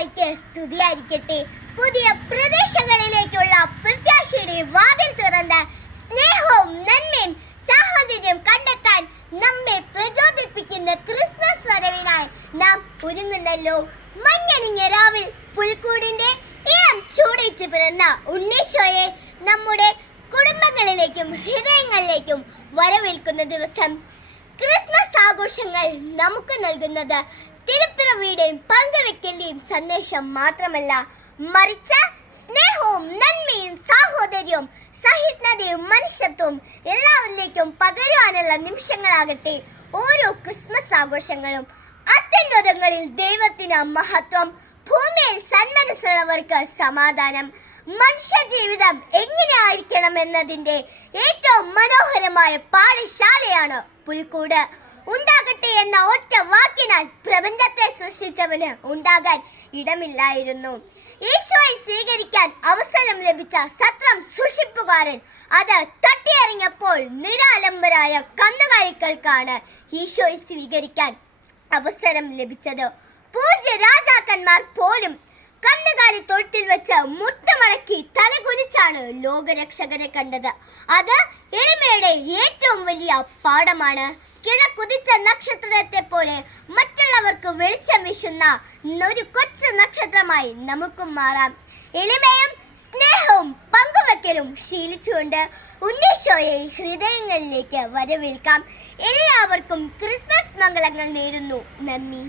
മിശിഹായിക്ക് സ്തുതിയായിരിക്കട്ടെ. പുതിയ പ്രദേശങ്ങളിലേക്കുള്ള പ്രത്യാശയുടെ വാതിൽ തുറന്ന് സ്നേഹവും നന്മയും സാഹോദര്യം കണ്ടെത്താൻ നമ്മെ പ്രചോദിപ്പിക്കുന്ന ക്രിസ്മസ് വരവിനായി നാം ഒരുങ്ങുന്നല്ലോ. മഞ്ഞണിഞ്ഞ രാവിൽ പുൽക്കൂടിന്റെ ഇളം ചൂടേറ്റ് പിറന്ന ഉണ്ണീശോയെ നമ്മുടെ കുടുംബങ്ങളിലേക്കും ഹൃദയങ്ങളിലേക്കും വരവേൽക്കുന്ന ദിവസം ക്രിസ്മസ് ആഘോഷങ്ങൾ നമുക്ക് നൽകുന്നത് തിരുപ്പിറവിയുടെയും പങ്കുവെക്കലിന്റെയും സന്ദേശം മാത്രമല്ല മറിച്ച് സ്നേഹവും നന്മയും സാഹോദര്യവും സഹിഷ്ണുതയും മനുഷ്യത്വവും എല്ലാവരിലേക്കും പകരുവാനുള്ള നിമിഷങ്ങളാകട്ടെ. ഓരോ ക്രിസ്മസ് ആഘോഷങ്ങളും അത്യുന്നതങ്ങളിൽ ദൈവത്തിന് മഹത്വം ഭൂമിയിൽ സന്മനസ്സുള്ളവർക്ക് സമാധാനം മനുഷ്യ ജീവിതം എങ്ങനെയായിരിക്കണം എന്നതിന്റെ ഏറ്റവും മനോഹരമായ പാഠശാലയാണ് പുൽക്കൂട്. ഉണ്ടാകട്ടെ എന്ന ഒറ്റ വാക്കിനാൽ പ്രപഞ്ചത്തെ സൃഷ്ടിച്ചവന് ഉണ്ടാകാൻ ഇടമില്ലായിരുന്നു. ഈശോയെ സ്വീകരിക്കാൻ അവസരം ലഭിച്ച സത്രം സൂക്ഷിപ്പുകാരൻ അത് തട്ടിയറിഞ്ഞപ്പോൾ നിരാലംബരായ കന്നുകാലികൾക്കാണ് ഈശോയെ സ്വീകരിക്കാൻ അവസരം ലഭിച്ചത്. പൂജ്യ രാജാക്കന്മാർ പോലും കന്നുകാലി തൊഴുത്തിൽ വെച്ച് മുട്ടമടക്കി തലകുനിച്ചാണ് ലോകരക്ഷകരെ കണ്ടത്. അത് എളിമയുടെ ഏറ്റവും വലിയ പാഠമാണ്. കിഴക്കുതിച്ച നക്ഷത്രത്തെ പോലെ മറ്റുള്ളവർക്ക് വെളിച്ചം വീശുന്ന ഒരു കൊച്ചു നക്ഷത്രമായി നമുക്കും മാറാം. എളിമയും സ്നേഹവും പങ്കുവെക്കലും ശീലിച്ചുകൊണ്ട് ഉണ്ണീശോയെ ഹൃദയങ്ങളിലേക്ക് വരവേൽക്കാം. എല്ലാവർക്കും ക്രിസ്മസ് മംഗളങ്ങൾ നേരുന്നു. നന്ദി.